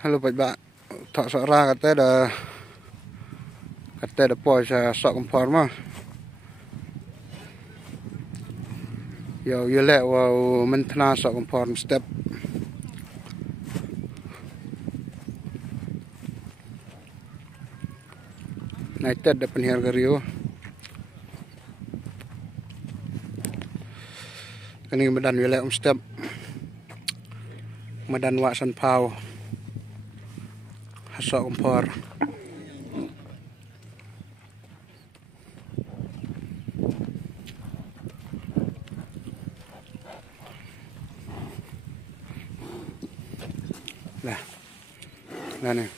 Halo bạch bạn, thọ sợ ra cái tết là bò sợ cũng phòn mà, giờ lẹ vào mình thna sợ cũng phòn step này tết đã penhiar cái rio, cái này mình đan lẹ step, mình đan vạ sân phao, sợ cũng phòn. Này này.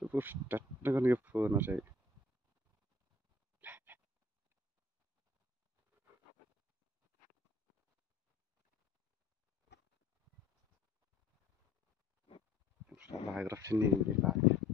Suppose that they're gonna get phone or say. Like rough in the